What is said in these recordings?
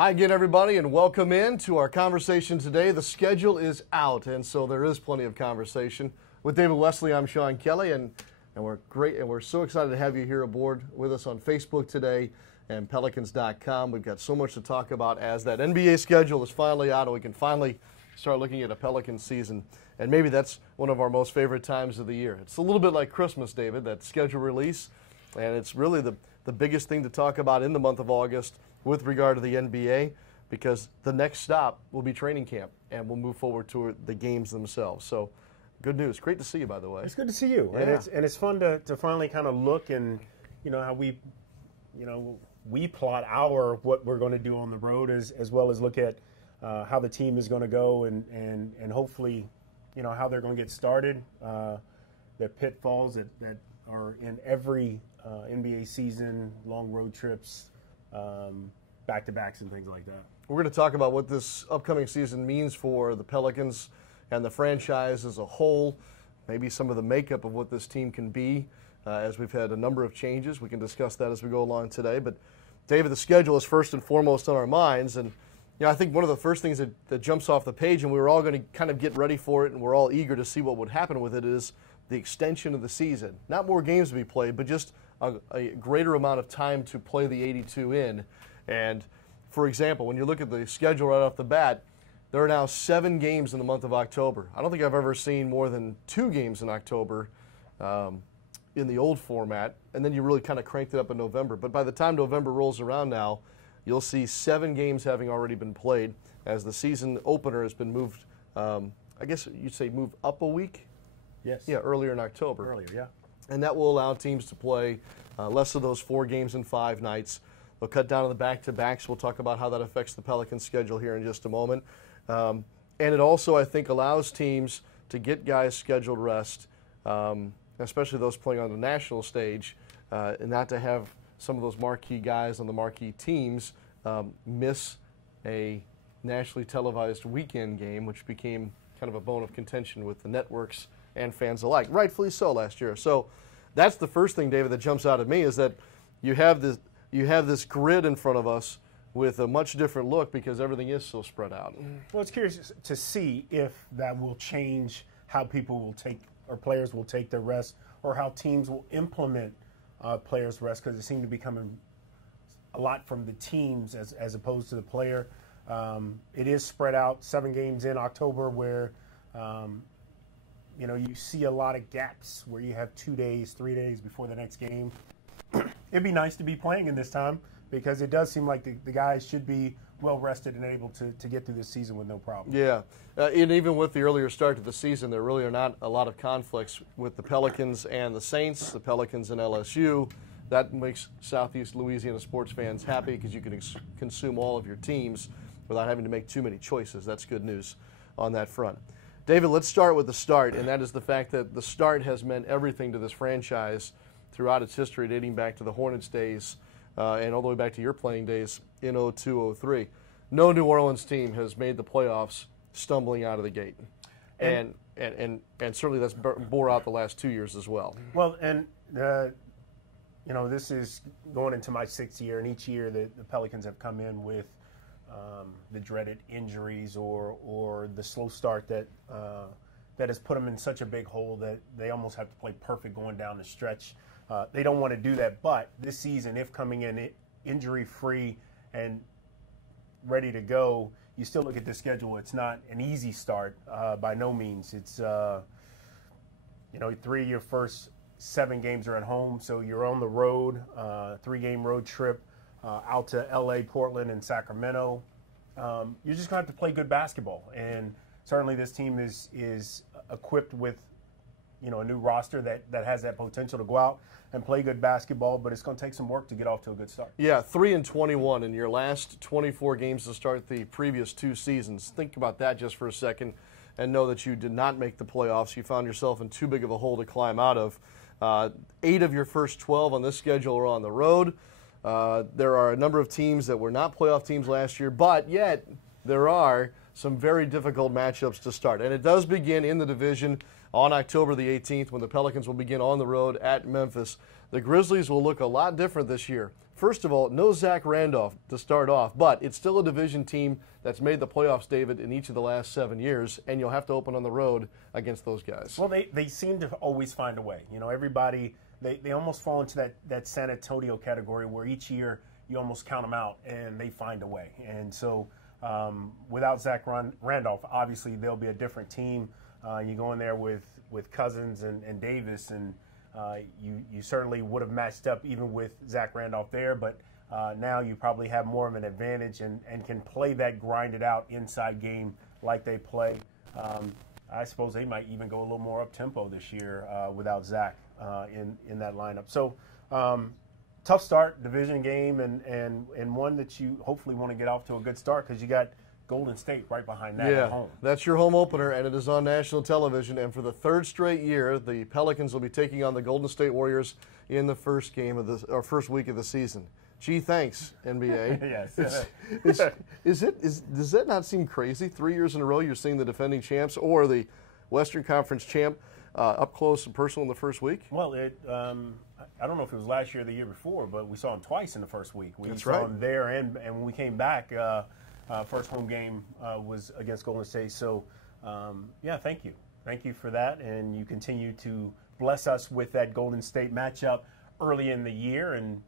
Hi again, everybody, and welcome in to our conversation today. The schedule is out, and so there is plenty of conversation. With David Wesley, I'm Sean Kelley, and we're so excited to have you here aboard with us on Facebook today and Pelicans.com. We've got so much to talk about as that NBA schedule is finally out, and we can finally start looking at a Pelicans season. And maybe that's one of our most favorite times of the year. It's a little bit like Christmas, David, that schedule release, and it's really the biggest thing to talk about in the month of August with regard to the NBA, because the next stop will be training camp, and we'll move forward to the games themselves. So, good news. Great to see you, by the way. It's good to see you, yeah. and it's fun to finally kind of look and how we plot what we're going to do on the road as well as look at how the team is going to go and hopefully how they're going to get started. The pitfalls that are in every NBA season, long road trips, back-to-backs and things like that. We're going to talk about what this upcoming season means for the Pelicans and the franchise as a whole, maybe some of the makeup of what this team can be, as we've had a number of changes. We can discuss that as we go along today. But, David, the schedule is first and foremost on our minds. And I think one of the first things that jumps off the page, and we were all going to kind of get ready for it, and we're all eager to see what would happen with it, is the extension of the season. Not more games to be played, but just a greater amount of time to play the 82 in. And, for example, when you look at the schedule right off the bat, there are now 7 games in the month of October. I don't think I've ever seen more than 2 games in October in the old format, and then you really kind of cranked it up in November. But by the time November rolls around now, you'll see 7 games having already been played as the season opener has been moved, I guess you'd say moved up a week? Yes. Yeah, earlier in October. Earlier, yeah. And that will allow teams to play less of those 4 games in 5 nights. They'll cut down on the back-to-backs. We'll talk about how that affects the Pelicans schedule here in just a moment. And it also, I think, allows teams to get guys scheduled rest, especially those playing on the national stage, and not to have some of those marquee guys on the marquee teams miss a nationally televised weekend game, which became kind of a bone of contention with the networks and fans alike, rightfully so last year. So that's the first thing, David, that jumps out at me, is that you have this grid in front of us with a much different look because everything is so spread out. Well, it's curious to see if that will change how people will take, or players will take their rest, or how teams will implement players' rest, because it seemed to be coming a lot from the teams as opposed to the player. It is spread out, 7 games in October, where you see a lot of gaps where you have 2 days, 3 days before the next game. It'd be nice to be playing in this time, because it does seem like the guys should be well rested and able to get through this season with no problem. Yeah, and even with the earlier start to the season, there really are not a lot of conflicts with the Pelicans and the Saints, the Pelicans and LSU. That makes Southeast Louisiana sports fans happy, because you can consume all of your teams without having to make too many choices. That's good news on that front. David, let's start with the start, and that is the fact that the start has meant everything to this franchise throughout its history, dating back to the Hornets days and all the way back to your playing days in 02-03. No New Orleans team has made the playoffs stumbling out of the gate. And certainly that's bore out the last 2 years as well. Well, and this is going into my 6th year, and each year the Pelicans have come in with the dreaded injuries or the slow start that has put them in such a big hole that they almost have to play perfect going down the stretch. They don't want to do that, but this season, if coming in injury-free and ready to go, you still look at the schedule. It's not an easy start by no means. It's 3 of your first 7 games are at home, so you're on the road, 3-game road trip out to L.A., Portland, and Sacramento. You're just going to have to play good basketball, and certainly this team is equipped with a new roster that has that potential to go out and play good basketball, but it's going to take some work to get off to a good start. Yeah, 3-21 in your last 24 games to start the previous 2 seasons. Think about that just for a second and know that you did not make the playoffs. You found yourself in too big of a hole to climb out of. 8 of your first 12 on this schedule are on the road. There are a number of teams that were not playoff teams last year, but yet there are some very difficult matchups to start. And it does begin in the division on October the 18th when the Pelicans will begin on the road at Memphis. The Grizzlies will look a lot different this year. First of all, no Zach Randolph to start off, but it's still a division team that's made the playoffs, David, in each of the last 7 years, and you'll have to open on the road against those guys. Well, they seem to always find a way. You know, everybody, they almost fall into that San Antonio category where each year you almost count them out and they find a way. And so without Zach Randolph, obviously they'll be a different team. You go in there with Cousins and Davis, and you certainly would have matched up even with Zach Randolph there, but now you probably have more of an advantage and can play that grinded out inside game like they play. I suppose they might even go a little more up-tempo this year without Zach in that lineup. So tough start, division game, and one that you hopefully want to get off to a good start because you got Golden State right behind that at home. That's your home opener, and it is on national television. And for the third straight year, the Pelicans will be taking on the Golden State Warriors in the first game of first week of the season. Gee, thanks, NBA. Yes. Does that not seem crazy? 3 years in a row, you're seeing the defending champs or the Western Conference champ up close and personal in the first week? Well, I don't know if it was last year or the year before, but we saw him twice in the first week. We That's saw right. him there, and when we came back. First home game was against Golden State. So, thank you. Thank you for that. And you continue to bless us with that Golden State matchup early in the year. And,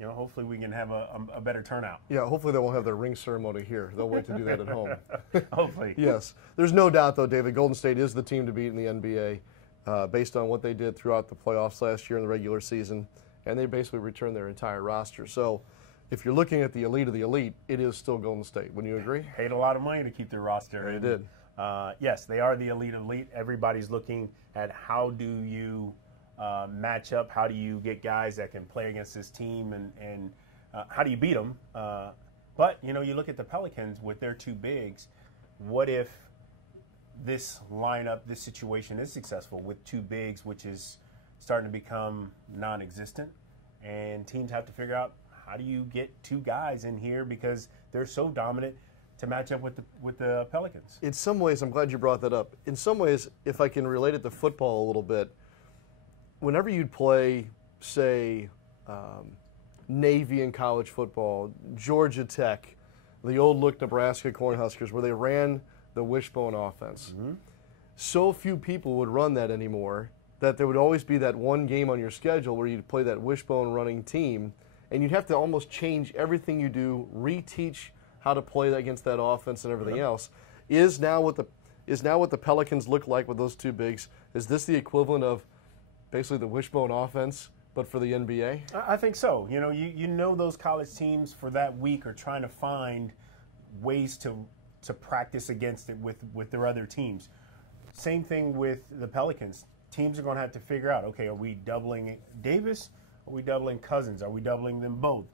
you know, hopefully we can have a better turnout. Yeah, hopefully they won't have their ring ceremony here. They'll wait to do that at home. Hopefully. Yes. There's no doubt, though, David, Golden State is the team to beat in the NBA based on what they did throughout the playoffs last year in the regular season. And they basically returned their entire roster. So, if you're looking at the elite of the elite, it is still Golden State. Wouldn't you agree? Paid a lot of money to keep their roster. They did. Yes, they are the elite of elite. Everybody's looking at how do you match up, how do you get guys that can play against this team, and how do you beat them? But, you know, you look at the Pelicans with their two bigs. What if this lineup, this situation is successful with two bigs, which is starting to become non-existent, and teams have to figure out how do you get two guys in here because they're so dominant to match up with the Pelicans? In some ways, I'm glad you brought that up. In some ways, if I can relate it to football a little bit, whenever you'd play, say, Navy in college football, Georgia Tech, the old look Nebraska Cornhuskers, where they ran the wishbone offense, so few people would run that anymore that there would always be that one game on your schedule where you'd play that wishbone running team, and you'd have to almost change everything you do, reteach how to play against that offense and everything else. Is now what the Pelicans look like with those two bigs? Is this the equivalent of basically the wishbone offense, but for the NBA? I think so. You know, you know those college teams for that week are trying to find ways to practice against it with their other teams. Same thing with the Pelicans. Teams are going to have to figure out, okay, are we doubling Davis? Are we doubling Cousins? Are we doubling them both?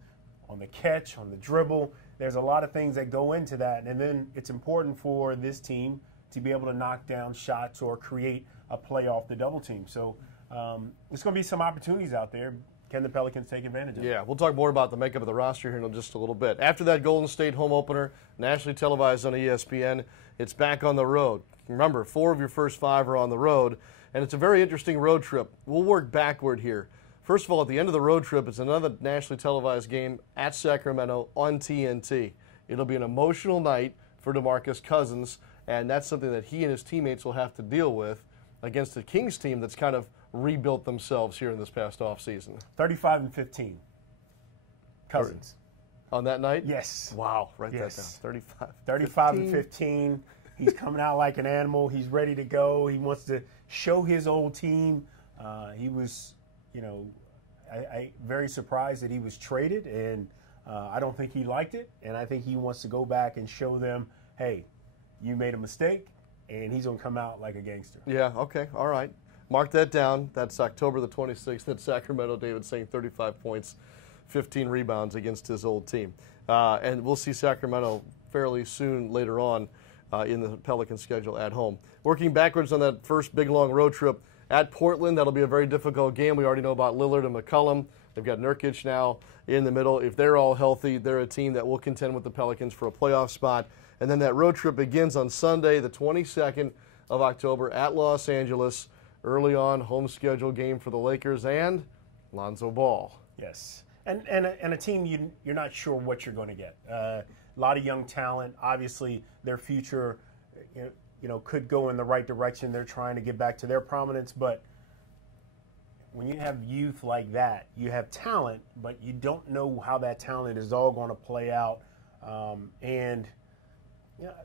On the catch, on the dribble, there's a lot of things that go into that. And then it's important for this team to be able to knock down shots or create a play off the double team. So there's going to be some opportunities out there. Can the Pelicans take advantage of it? Yeah, we'll talk more about the makeup of the roster here in just a little bit. After that Golden State home opener, nationally televised on ESPN, it's back on the road. Remember, 4 of your first 5 are on the road, and it's a very interesting road trip. We'll work backward here. First of all, at the end of the road trip, it's another nationally televised game at Sacramento on TNT. It'll be an emotional night for DeMarcus Cousins, and that's something that he and his teammates will have to deal with against the Kings team that's kind of rebuilt themselves here in this past offseason. 35-15. Cousins. On that night? Yes. Wow, write Yes. that down. 35-15. He's coming out like an animal. He's ready to go. He wants to show his old team. He was, you know, I very surprised that he was traded, and I don't think he liked it. And I think he wants to go back and show them, hey, you made a mistake, and he's going to come out like a gangster. Yeah, okay, all right. Mark that down. That's October the 26th at Sacramento. David saying 35 points, 15 rebounds against his old team. And we'll see Sacramento fairly soon later on in the Pelicans schedule at home. Working backwards on that first big, long road trip at Portland, that'll be a very difficult game. We already know about Lillard and McCollum. They've got Nurkic now in the middle. If they're all healthy, they're a team that will contend with the Pelicans for a playoff spot. And then that road trip begins on Sunday, the 22nd, of October at Los Angeles. Early on, home schedule game for the Lakers and Lonzo Ball. Yes. And a team you're not sure what you're going to get. A lot of young talent. Obviously, their future could go in the right direction. They're trying to get back to their prominence. But when you have youth like that, you have talent, but you don't know how that talent is all going to play out.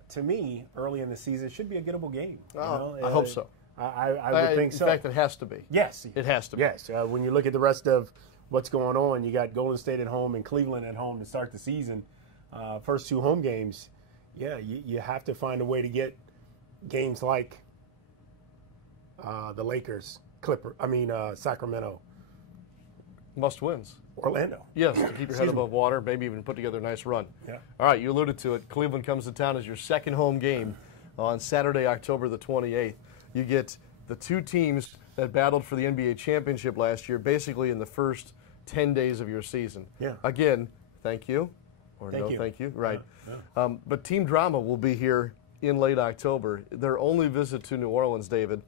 To me, early in the season, it should be a gettable game. I hope so. I would think so. In fact, it has to be. Yes. It has to be. Yes. When you look at the rest of what's going on, you got Golden State at home and Cleveland at home to start the season. First two home games, you have to find a way to get games like the Lakers, Sacramento. Must wins. Orlando. Yes, to keep your head above water, maybe even put together a nice run. Yeah. All right, you alluded to it. Cleveland comes to town as your second home game on Saturday, October the 28th. You get the two teams that battled for the NBA championship last year basically in the first 10 days of your season. Yeah. Again, thank you. Or thank you. Thank you. Right. Yeah. But Team Drama will be here in late October. Their only visit to New Orleans, David.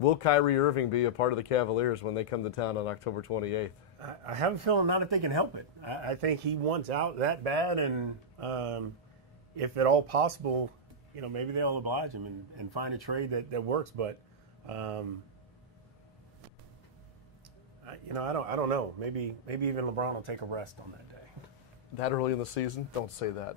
Will Kyrie Irving be a part of the Cavaliers when they come to town on October 28th? I have a feeling not that they can help it. I think he wants out that bad, and if at all possible, maybe they'll oblige him and find a trade that works. But I don't know. Maybe even LeBron will take a rest on that day. That early in the season? Don't say that.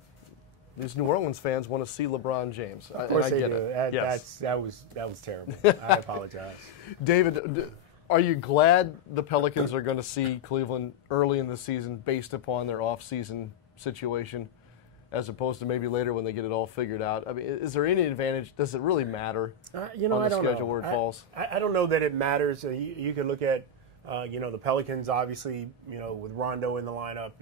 These New Orleans fans want to see LeBron James. Of course they do. That was terrible. I apologize. David, are you glad the Pelicans are going to see Cleveland early in the season based upon their off-season situation, as opposed to maybe later when they get it all figured out? I mean, is there any advantage? Does it really matter on the schedule where it falls? I don't know that it matters. You can look at, the Pelicans, obviously, with Rondo in the lineup,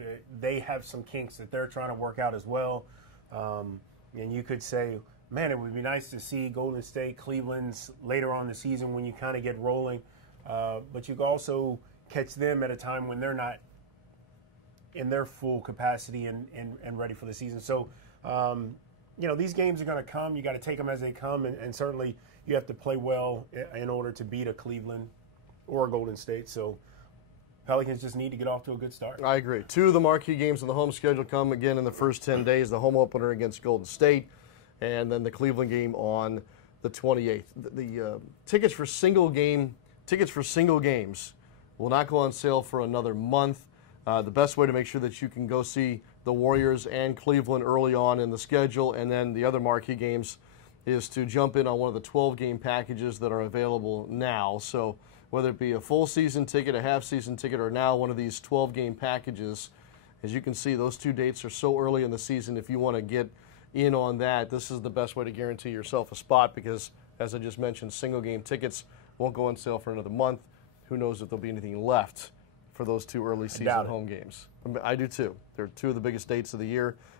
they have some kinks that they're trying to work out as well. And you could say, man, it would be nice to see Golden State, Cleveland's later on in the season when you kind of get rolling. But you can also catch them at a time when they're not in their full capacity and ready for the season. So, these games are going to come. You got to take them as they come, and certainly you have to play well in order to beat a Cleveland or a Golden State. So Pelicans just need to get off to a good start. I agree. Two of the marquee games on the home schedule come again in the first 10 days, the home opener against Golden State, and then the Cleveland game on the 28th. The tickets for single games will not go on sale for another month. The best way to make sure that you can go see the Warriors and Cleveland early on in the schedule, and then the other marquee games, is to jump in on one of the 12-game packages that are available now. So whether it be a full season ticket, a half season ticket, or now one of these 12-game packages, as you can see, those two dates are so early in the season. If you want to get in on that, this is the best way to guarantee yourself a spot because, as I just mentioned, single-game tickets won't go on sale for another month. Who knows if there'll be anything left for those two early season home games. I do too. They're two of the biggest dates of the year.